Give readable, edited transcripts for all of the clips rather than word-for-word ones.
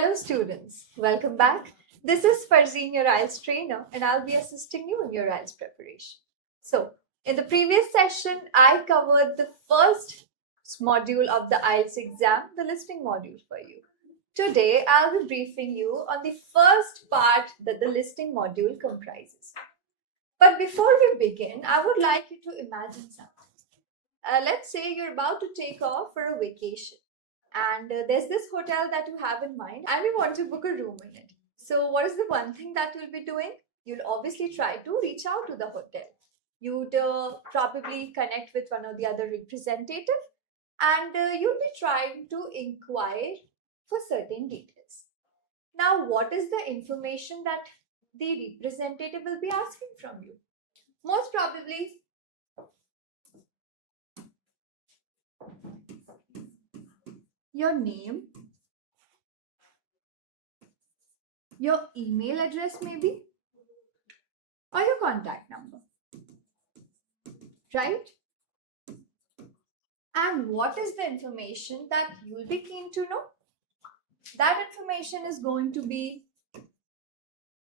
Hello students, welcome back. This is Farzeen, your IELTS trainer, and I'll be assisting you in your IELTS preparation. So, in the previous session, I covered the first module of the IELTS exam, the listening module for you. Today, I'll be briefing you on the first part that the listening module comprises. But before we begin, I would like you to imagine something. Let's say you're about to take off for a vacation and there's this hotel that you have in mind and we want to book a room in it. So what is the one thing that you'll be doing? You'll obviously try to reach out to the hotel. You'd probably connect with one or the other representative and you'll be trying to inquire for certain details. Now, what is the information that the representative will be asking from you? Most probably, your name, your email address maybe, or your contact number, right? And what is the information that you'll be keen to know? That information is going to be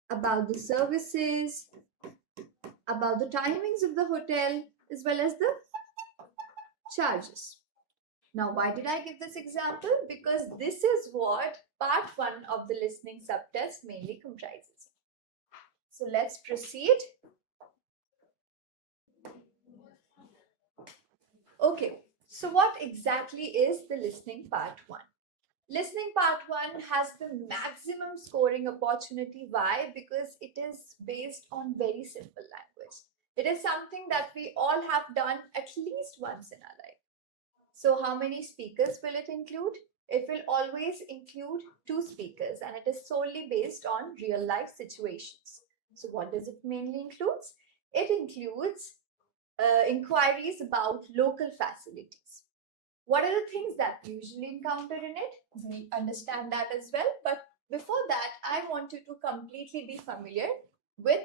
about the services, about the timings of the hotel, as well as the charges. Now, why did I give this example? Because this is what part 1 of the listening subtest mainly comprises. So let's proceed. Okay, so what exactly is the listening part 1? Listening part 1 has the maximum scoring opportunity. Why? Because it is based on very simple language. It is something that we all have done at least once in our life. So how many speakers will it include? It will always include 2 speakers and it is solely based on real life situations. So what does it mainly include? It includes inquiries about local facilities. What are the things that you usually encounter in it? We understand that as well. But before that, I want you to completely be familiar with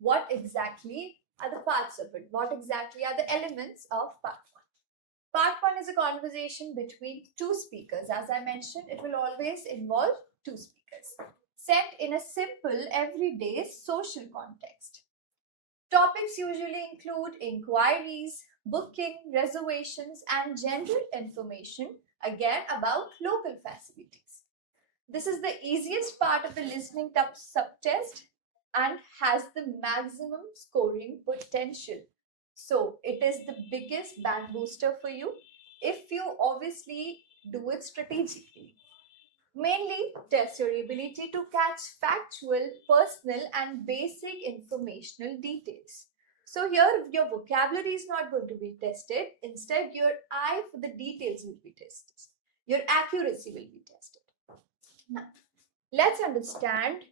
what exactly are the parts of it. What exactly are the elements of part 1. Part 1 is a conversation between 2 speakers. As I mentioned, it will always involve 2 speakers, set in a simple, everyday social context. Topics usually include inquiries, booking, reservations, and general information, again about local facilities. This is the easiest part of the listening subtest and has the maximum scoring potential. So it is the biggest bang booster for you if you obviously do it strategically. Mainly tests your ability to catch factual, personal, and basic informational details. So here your vocabulary is not going to be tested. Instead, your eye for the details will be tested. Your accuracy will be tested. Now, let's understand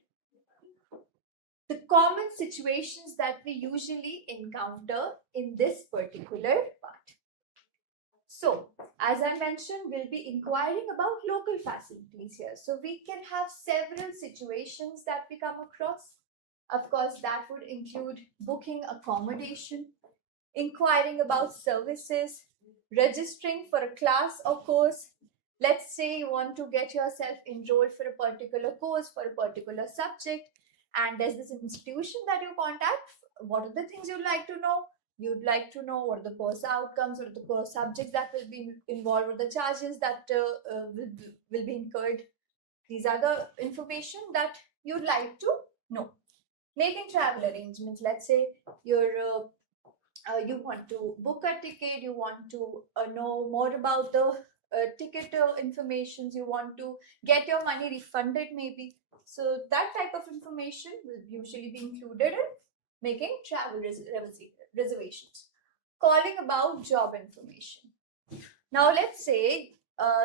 the common situations that we usually encounter in this particular part. So, as I mentioned, we'll be inquiring about local facilities here. So, we can have several situations that we come across. Of course, that would include booking accommodation, inquiring about services, registering for a class or course. Let's say you want to get yourself enrolled for a particular course, for a particular subject, and there's this institution that you contact. What are the things you'd like to know? You'd like to know what are the course outcomes, what are the course subjects that will be involved, or the charges that will be incurred. These are the information that you'd like to know. Making travel arrangements. Let's say you want to book a ticket, you want to know more about the ticket information, you want to get your money refunded maybe. So that type of information will usually be included in making travel reservations. Calling about job information. Now let's say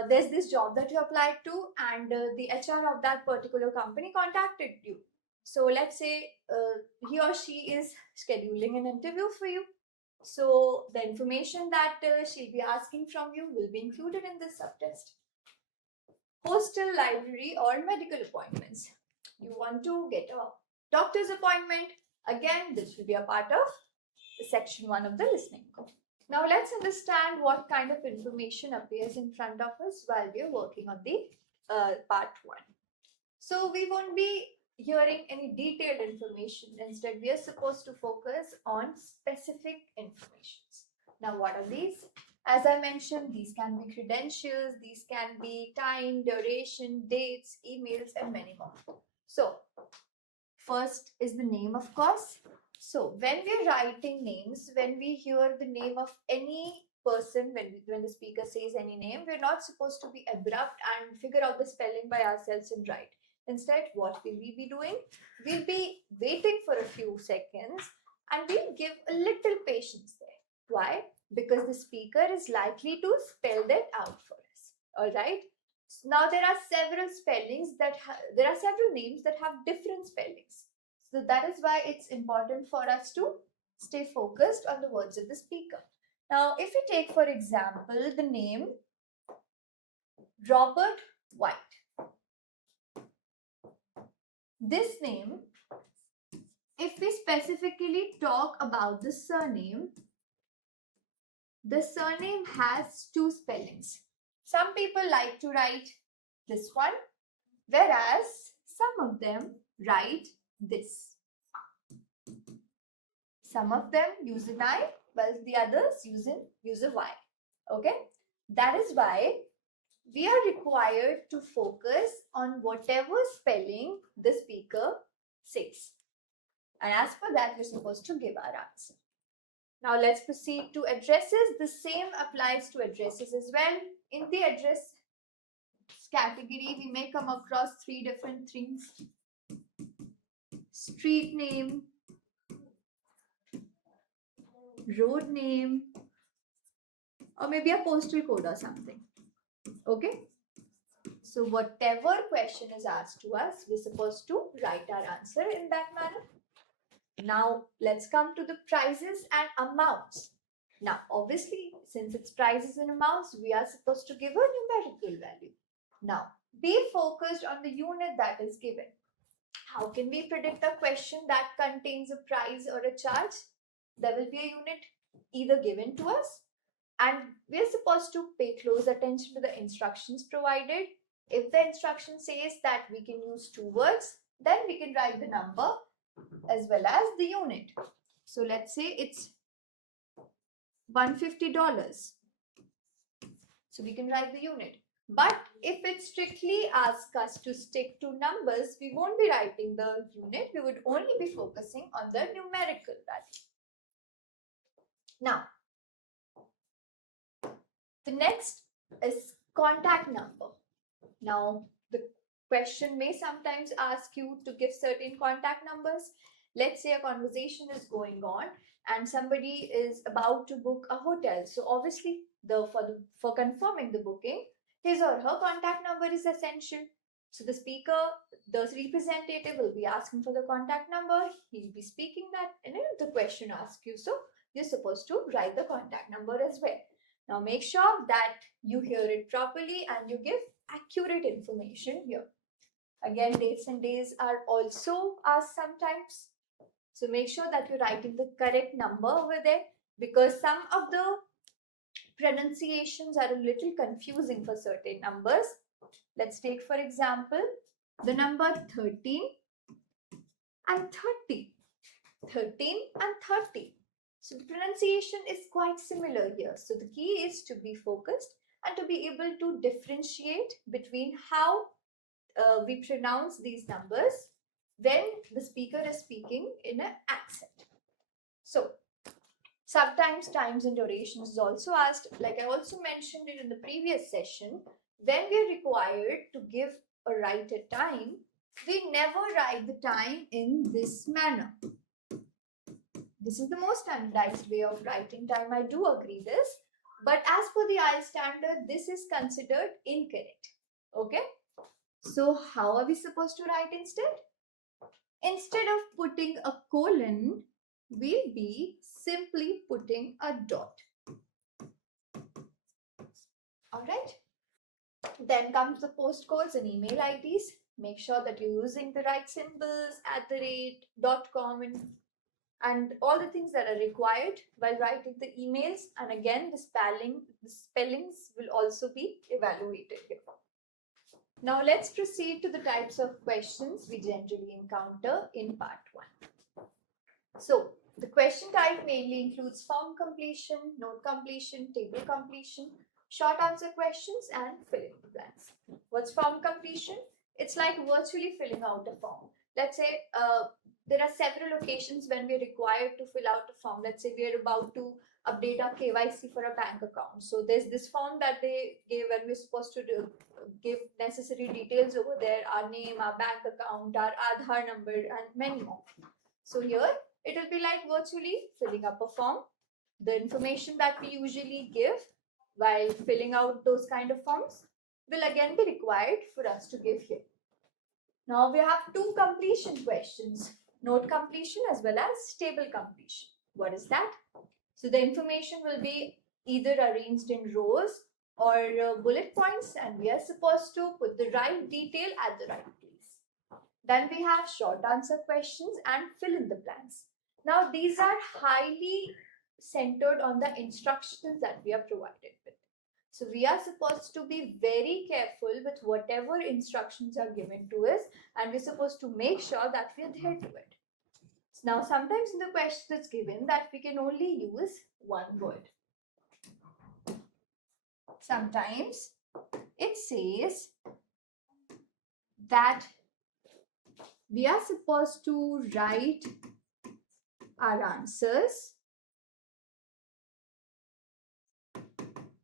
there's this job that you applied to and the HR of that particular company contacted you. So let's say he or she is scheduling an interview for you. So the information that she'll be asking from you will be included in this subtest. Hostel, library, or medical appointments. You want to get a doctor's appointment. Again, this will be a part of section 1 of the listening. Now let's understand what kind of information appears in front of us while we are working on the part 1. So we won't be hearing any detailed information. Instead, we are supposed to focus on specific informations. Now, what are these? As I mentioned, these can be credentials, these can be time, duration, dates, emails, and many more. So, first is the name, of course. So, when we're writing names, when we hear the name of any person, when the speaker says any name, we're not supposed to be abrupt and figure out the spelling by ourselves and write. Instead, what will we be doing? We'll be waiting for a few seconds and we'll give a little patience there. Why? Because the speaker is likely to spell that out for us. All right. Now there are several spellings there are several names that have different spellings. So that is why it's important for us to stay focused on the words of the speaker. Now, if we take, for example, the name Robert White. This name, if we specifically talk about the surname has two spellings. Some people like to write this one, whereas some of them write this. Some of them use an I, while the others use a Y. Okay? That is why we are required to focus on whatever spelling the speaker says. And as per that, we're supposed to give our answer. Now let's proceed to addresses. The same applies to addresses as well. In the address category, we may come across three different things. Street name, road name, or maybe a postal code or something. Okay? So whatever question is asked to us, we're supposed to write our answer in that manner. Now let's come to the prices and amounts. Now obviously, since it's prices and amounts, we are supposed to give a numerical value. Now be focused on the unit that is given. How can we predict a question that contains a price or a charge? There will be a unit either given to us, and we are supposed to pay close attention to the instructions provided. If the instruction says that we can use two words, then we can write the number as well as the unit. So let's say it's $150. So we can write the unit. But if it strictly asks us to stick to numbers, we won't be writing the unit. We would only be focusing on the numerical value. Now, the next is contact number. Now, the question may sometimes ask you to give certain contact numbers. Let's say a conversation is going on and somebody is about to book a hotel. So obviously, for confirming the booking, his or her contact number is essential. So the speaker, the representative will be asking for the contact number. He'll be speaking that, and then the question asks you. So you're supposed to write the contact number as well. Now make sure that you hear it properly and you give accurate information here. Again, dates and days are also asked sometimes. So make sure that you're writing the correct number over there, because some of the pronunciations are a little confusing for certain numbers. Let's take, for example, the number 13 and 30. 13 and 30. So the pronunciation is quite similar here. So the key is to be focused and to be able to differentiate between how we pronounce these numbers when the speaker is speaking in an accent. So sometimes times and durations is also asked. Like I also mentioned it in the previous session, when we are required to give or write a time, we never write the time in this manner. This is the most standardized way of writing time. I do agree this. But as per the IELTS standard, this is considered incorrect. Okay? So how are we supposed to write instead? Instead of putting a colon, we'll be simply putting a dot. Alright? Then comes the postcodes and email IDs. Make sure that you're using the right symbols, @.com and all the things that are required while writing the emails. And again, the spellings will also be evaluated here. Now let's proceed to the types of questions we generally encounter in part 1. So the question type mainly includes form completion, note completion, table completion, short answer questions, and fill in the blanks. What's form completion? It's like virtually filling out a form. Let's say there are several occasions when we're required to fill out a form. Let's say we're about to update our KYC for a bank account. So there's this form that they gave when we're supposed to give necessary details over there, our name, our bank account, our Aadhaar number, and many more. So here it will be like virtually filling up a form. The information that we usually give while filling out those kind of forms will again be required for us to give here. Now we have two completion questions, note completion as well as table completion. What is that? So the information will be either arranged in rows or bullet points, and we are supposed to put the right detail at the right place. Then we have short answer questions and fill in the blanks. Now these are highly centered on the instructions that we are provided with. So we are supposed to be very careful with whatever instructions are given to us, and we're supposed to make sure that we adhere to it. Now sometimes in the question it's given that we can only use one word. Sometimes it says that we are supposed to write our answers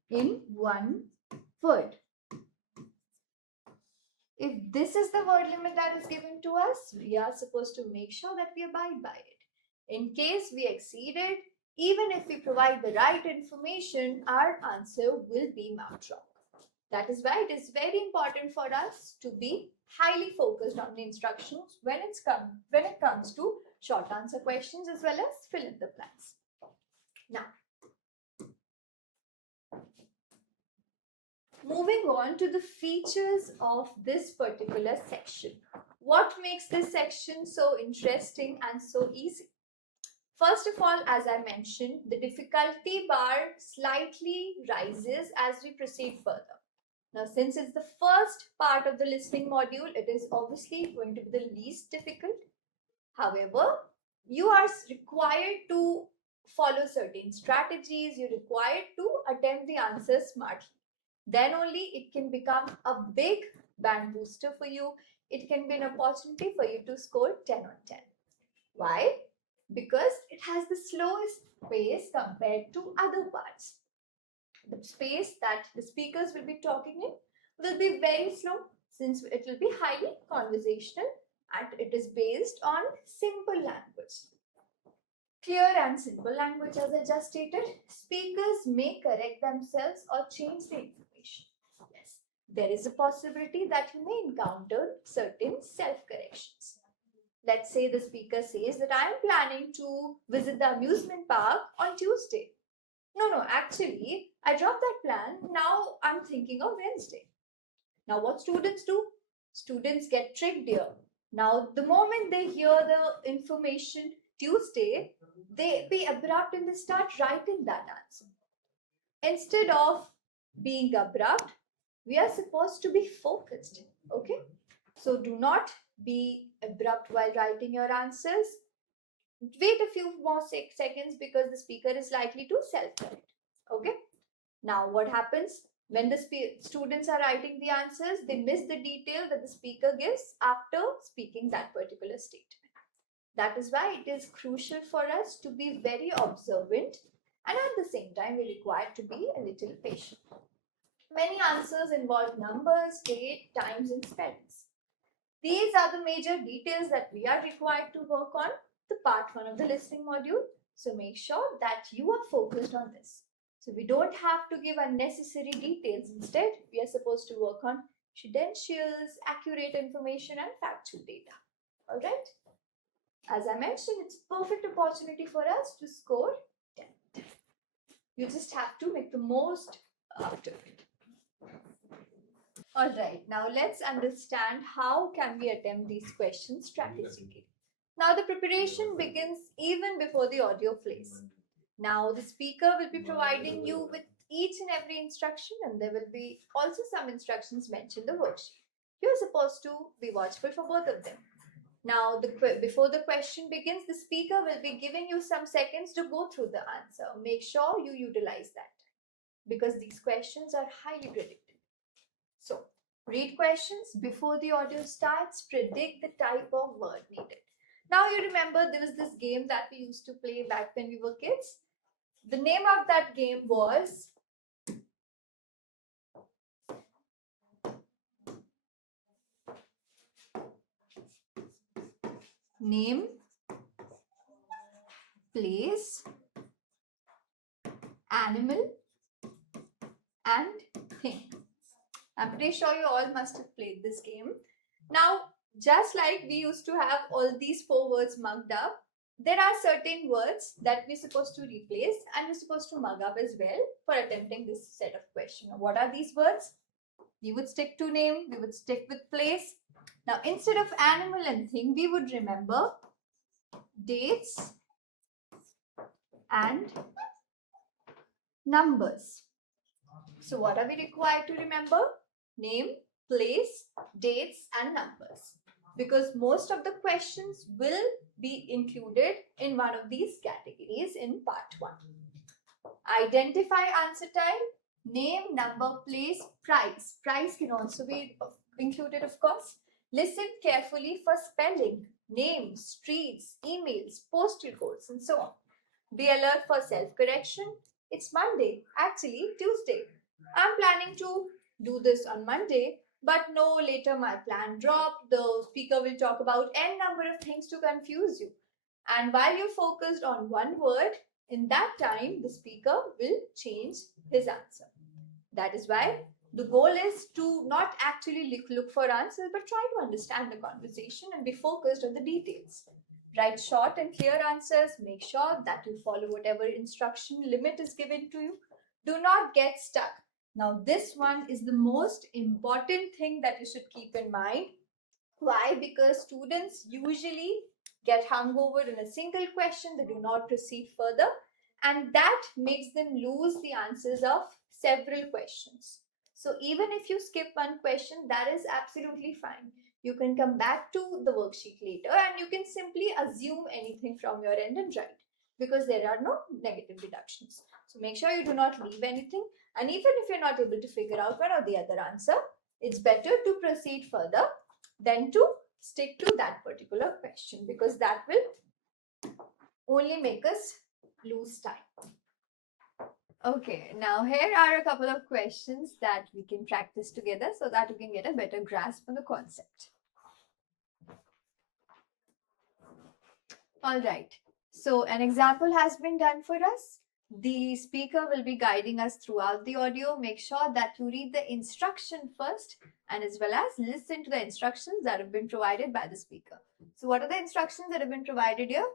in one word. If this is the word limit that is given to us, we are supposed to make sure that we abide by it. In case we exceed it, even if we provide the right information, our answer will be marked wrong. That is why it is very important for us to be highly focused on the instructions when it comes to short answer questions as well as fill in the blanks. Now, moving on to the features of this particular section. What makes this section so interesting and so easy? First of all, as I mentioned, the difficulty bar slightly rises as we proceed further. Now, since it's the first part of the listening module, it is obviously going to be the least difficult. However, you are required to follow certain strategies. You're required to attempt the answers smartly. Then only it can become a big band booster for you. It can be an opportunity for you to score 10 on 10. Why? Because it has the slowest pace compared to other parts. The space that the speakers will be talking in will be very slow, since it will be highly conversational and it is based on simple language. Clear and simple language, as I just stated. Speakers may correct themselves or change the information. Yes, there is a possibility that you may encounter certain self-corrections. Let's say the speaker says that I am planning to visit the amusement park on Tuesday. No, actually, I dropped that plan. Now I'm thinking of Wednesday. Now, what students do? Students get tricked here. Now, the moment they hear the information Tuesday, they be abrupt and they start writing that answer. Instead of being abrupt, we are supposed to be focused. Okay? So, do not be abrupt while writing your answers. Wait a few more seconds because the speaker is likely to self-correct. Okay? Now, what happens? When the students are writing the answers, they miss the detail that the speaker gives after speaking that particular statement. That is why it is crucial for us to be very observant, and at the same time, we require to be a little patient. Many answers involve numbers, date, times, and spellings. These are the major details that we are required to work on the part 1 of the listening module. So make sure that you are focused on this. So we don't have to give unnecessary details. Instead, we are supposed to work on credentials, accurate information, and factual data. All right? As I mentioned, it's a perfect opportunity for us to score 10. You just have to make the most out of it. All right, now let's understand how can we attempt these questions strategically. Now the preparation begins even before the audio plays. Now the speaker will be providing you with each and every instruction, and there will be also some instructions mentioned in the worksheet. you're supposed to be watchful for both of them. Now, before the question begins, the speaker will be giving you some seconds to go through the answer. Make sure you utilize that because these questions are highly predicted. So, read questions before the audio starts, predict the type of word needed. Now, you remember there was this game that we used to play back when we were kids. The name of that game was Name, Place, Animal, and Thing. I'm pretty sure you all must have played this game. Now, just like we used to have all these 4 words mugged up, there are certain words that we're supposed to replace and we're supposed to mug up as well for attempting this set of questions. What are these words? We would stick to name, we would stick with place. Now, instead of animal and thing, we would remember dates and numbers. So, what are we required to remember? Name, place, dates, and numbers. Because most of the questions will be included in one of these categories in part 1. Identify answer type, name, number, place, price. Price can also be included, of course. Listen carefully for spelling, names, streets, emails, postal codes, and so on. Be alert for self-correction. It's Monday, actually Tuesday. I'm planning to do this on Monday, but no, later my plan dropped. The speaker will talk about n number of things to confuse you. And while you're focused on one word, in that time, the speaker will change his answer. That is why the goal is to not actually look for answers, but try to understand the conversation and be focused on the details. Write short and clear answers. Make sure that you follow whatever instruction limit is given to you. Do not get stuck. Now, this one is the most important thing that you should keep in mind. Why? Because students usually get hung over in a single question. They do not proceed further. And that makes them lose the answers of several questions. So even if you skip one question, that is absolutely fine. You can come back to the worksheet later and you can simply assume anything from your end and write because there are no negative deductions. So make sure you do not leave anything. And even if you're not able to figure out one or the other answer, it's better to proceed further than to stick to that particular question because that will only make us lose time. Okay, now here are a couple of questions that we can practice together so that we can get a better grasp on the concept. All right, so an example has been done for us. The speaker will be guiding us throughout the audio. Make sure that you read the instruction first and as well as listen to the instructions that have been provided by the speaker. So what are the instructions that have been provided here?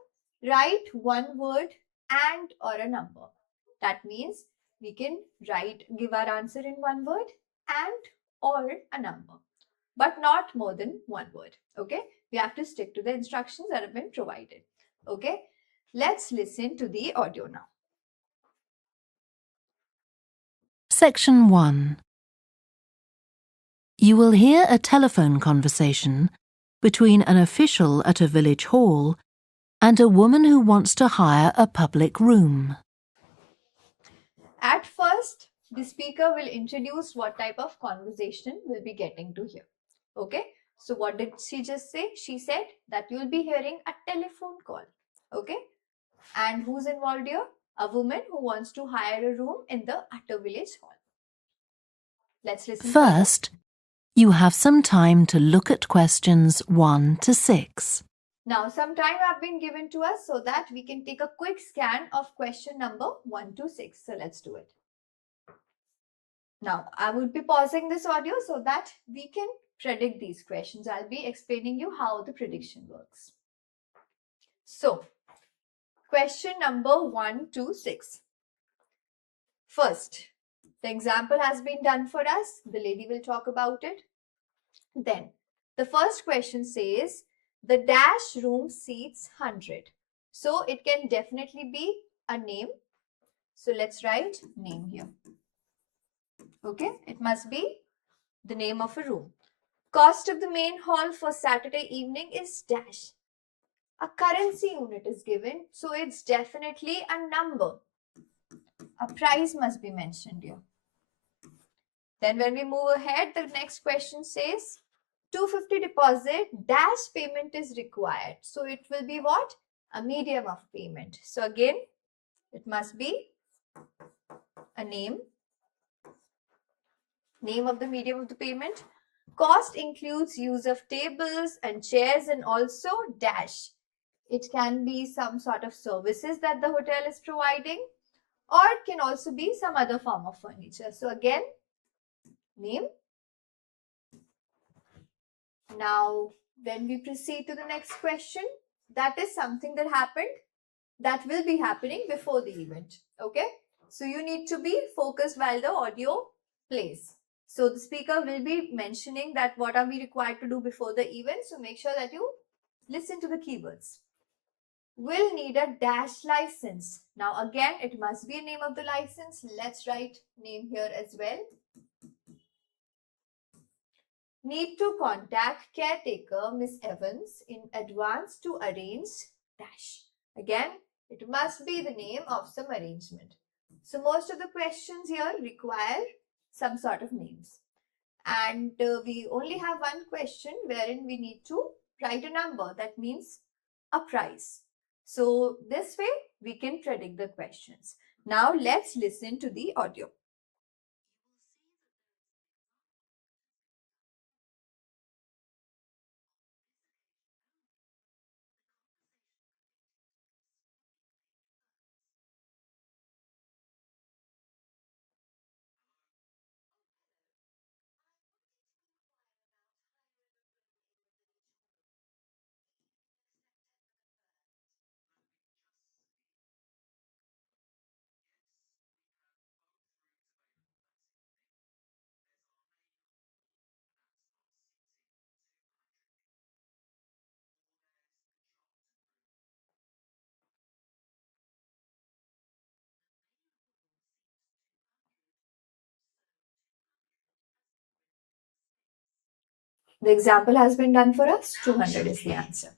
Write one word and or a number. That means we can give our answer in one word and or a number, but not more than one word. Okay, we have to stick to the instructions that have been provided. Okay, let's listen to the audio now. Section 1. You will hear a telephone conversation between an official at a village hall and a woman who wants to hire a public room. At first, the speaker will introduce what type of conversation we'll be getting to hear. Okay, so what did she just say? She said that you'll be hearing a telephone call. Okay, and who's involved here? A woman who wants to hire a room in the utter village hall. Let's listen. First, you have some time to look at questions 1 to 6. Now, some time have been given to us so that we can take a quick scan of question number 1 to 6. So let's do it. Now, I will be pausing this audio so that we can predict these questions. I'll be explaining you how the prediction works. So, question number 1 to 6. First, the example has been done for us. The lady will talk about it. Then, the first question says, the dash room seats 100. So, it can definitely be a name. So, let's write name here. Okay, it must be the name of a room. Cost of the main hall for Saturday evening is dash. A currency unit is given, so it's definitely a number. A price must be mentioned here. Then when we move ahead, the next question says 250 deposit dash payment is required. So it will be what? A medium of payment. So again, it must be a name of the medium of the payment. Cost includes use of tables and chairs and also dash. It can be some sort of services that the hotel is providing, or it can also be some other form of furniture. So again, name. Now, when we proceed to the next question, that is something that happened, that will be happening before the event. Okay, so you need to be focused while the audio plays. So the speaker will be mentioning that what are we required to do before the event. So make sure that you listen to the keywords. Will need a dash license. Now again, it must be a name of the license. Let's write name here as well. Need to contact caretaker Miss Evans in advance to arrange dash. Again, it must be the name of some arrangement. So most of the questions here require some sort of names. And we only have one question wherein we need to write a number. That means a price. So this way we can predict the questions. Now let's listen to the audio. The example has been done for us. 200 is the answer.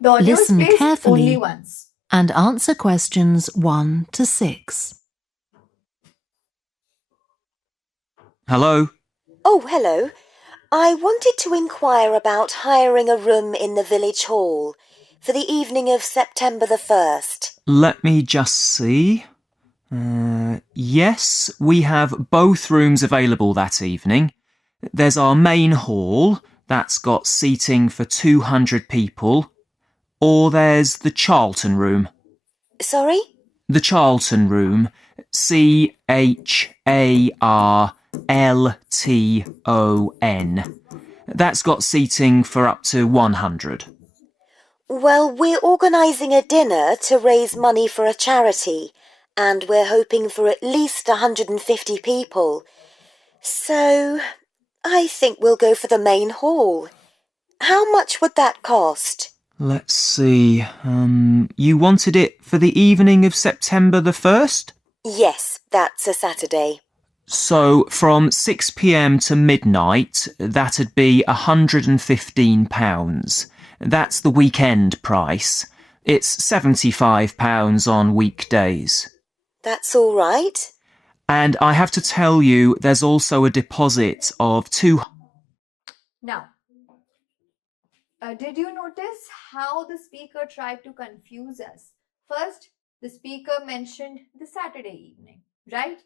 The audio Listen is placed carefully only once. and answer questions 1 to 6. Hello? Oh, hello. I wanted to inquire about hiring a room in the village hall for the evening of September the 1st. Let me just see. Yes, we have both rooms available that evening. There's our main hall, that's got seating for 200 people. Or there's the Charlton room. Sorry? The Charlton room. CHARLTON. That's got seating for up to 100. Well, we're organising a dinner to raise money for a charity, and we're hoping for at least 150 people. So, I think we'll go for the main hall. How much would that cost? Let's see. You wanted it for the evening of September the 1st? Yes, that's a Saturday. So from 6 p.m. to midnight, that'd be £115. That's the weekend price. It's £75 on weekdays. That's all right. And I have to tell you, there's also a deposit of Now, did you notice how the speaker tried to confuse us? First, the speaker mentioned the Saturday evening, right?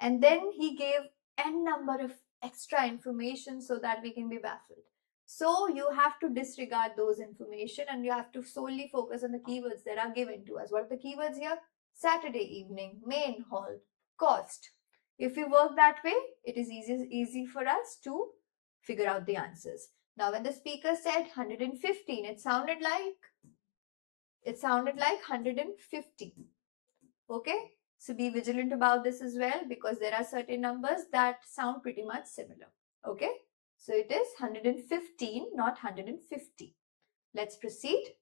And then he gave n number of extra information so that we can be baffled. So you have to disregard those information and you have to solely focus on the keywords that are given to us. What are the keywords here? Saturday evening, main hall, cost. If we work that way, it is easy for us to figure out the answers. Now, when the speaker said 115, it sounded like 150. Okay, so be vigilant about this as well, because there are certain numbers that sound pretty much similar. Okay, so it is 115, not 150. Let's proceed.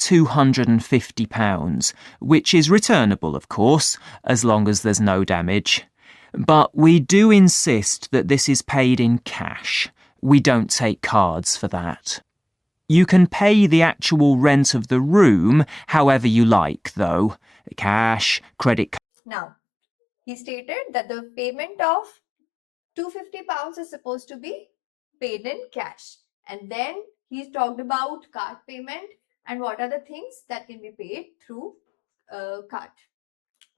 £250, which is returnable, of course, as long as there's no damage. But we do insist that this is paid in cash. We don't take cards for that. You can pay the actual rent of the room however you like, though. Cash, credit card. Now, he stated that the payment of £250 is supposed to be paid in cash. And then he talked about card payment and what are the things that can be paid through card.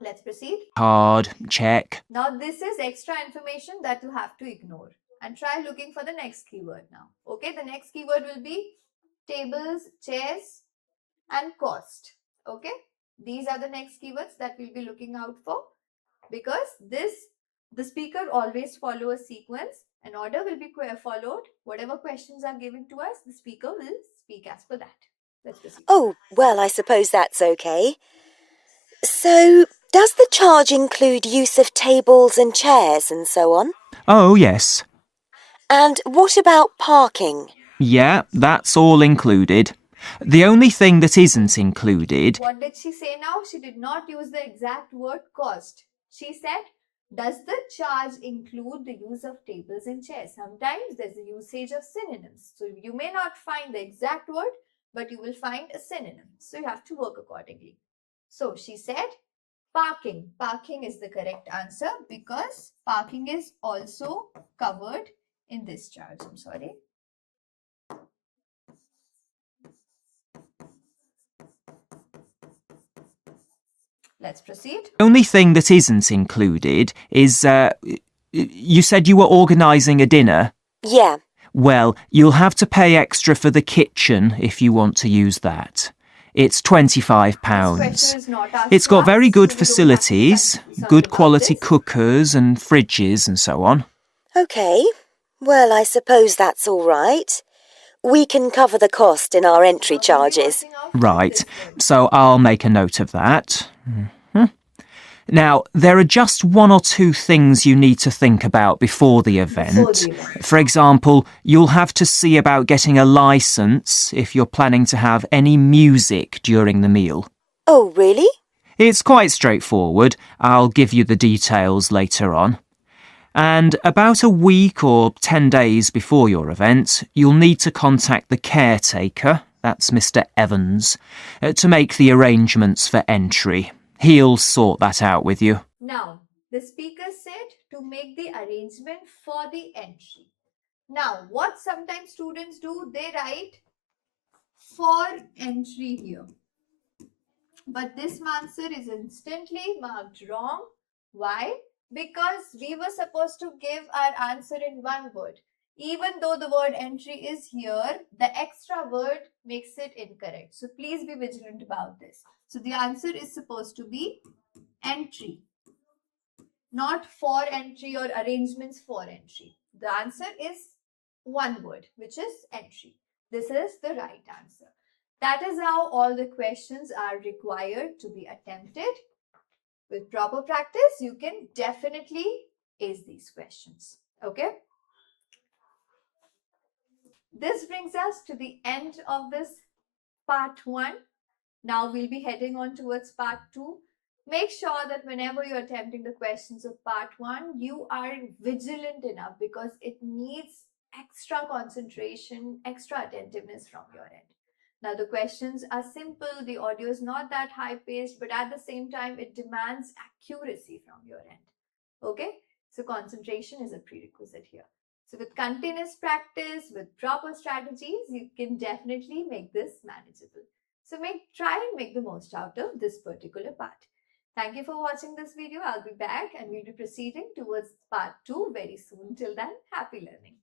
Let's proceed. Card, check. Now, this is extra information that you have to ignore. And try looking for the next keyword now. Okay, the next keyword will be tables, chairs, and cost. Okay, these are the next keywords that we'll be looking out for, because the speaker always follow a sequence. An order will be followed. Whatever questions are given to us, the speaker will speak as per that. Let's proceed. Oh, well, I suppose that's okay. So, does the charge include use of tables and chairs and so on? Oh, yes. And what about parking? Yeah, that's all included. The only thing that isn't included... What did she say now? She did not use the exact word cost. She said, does the charge include the use of tables and chairs? Sometimes there's a usage of synonyms. So you may not find the exact word, but you will find a synonym. So you have to work accordingly. So she said, parking. Parking is the correct answer because parking is also covered in this charge. I'm sorry. Let's proceed. The only thing that isn't included is, you said you were organising a dinner? Yeah. Well, you'll have to pay extra for the kitchen if you want to use that. It's £25. It's got very good facilities, good quality cookers and fridges and so on. Okay. Well, I suppose that's all right. We can cover the cost in our entry charges. Right, so I'll make a note of that. Now, there are just one or two things you need to think about before the event. For example, you'll have to see about getting a licence if you're planning to have any music during the meal. Oh, really? It's quite straightforward. I'll give you the details later on. And about a week or 10 days before your event, you'll need to contact the caretaker, that's Mr. Evans, to make the arrangements for entry. He'll sort that out with you. Now, the speaker said to make the arrangement for the entry. Now, what sometimes students do, they write for entry here. But this answer is instantly marked wrong. Why? Because we were supposed to give our answer in one word. Even though the word entry is here, the extra word makes it incorrect. So please be vigilant about this. So the answer is supposed to be entry, not for entry or arrangements for entry. The answer is one word, which is entry. This is the right answer. That is how all the questions are required to be attempted. With proper practice, you can definitely ace these questions. Okay? This brings us to the end of this part 1. Now we'll be heading on towards part 2. Make sure that whenever you're attempting the questions of part 1, you are vigilant enough because it needs extra concentration, extra attentiveness from your end. Now the questions are simple, the audio is not that high paced, but at the same time it demands accuracy from your end. Okay? So concentration is a prerequisite here. So with continuous practice, with proper strategies, you can definitely make this manageable. So try and make the most out of this particular part. Thank you for watching this video. I'll be back and we'll be proceeding towards part 2 very soon. Till then, happy learning.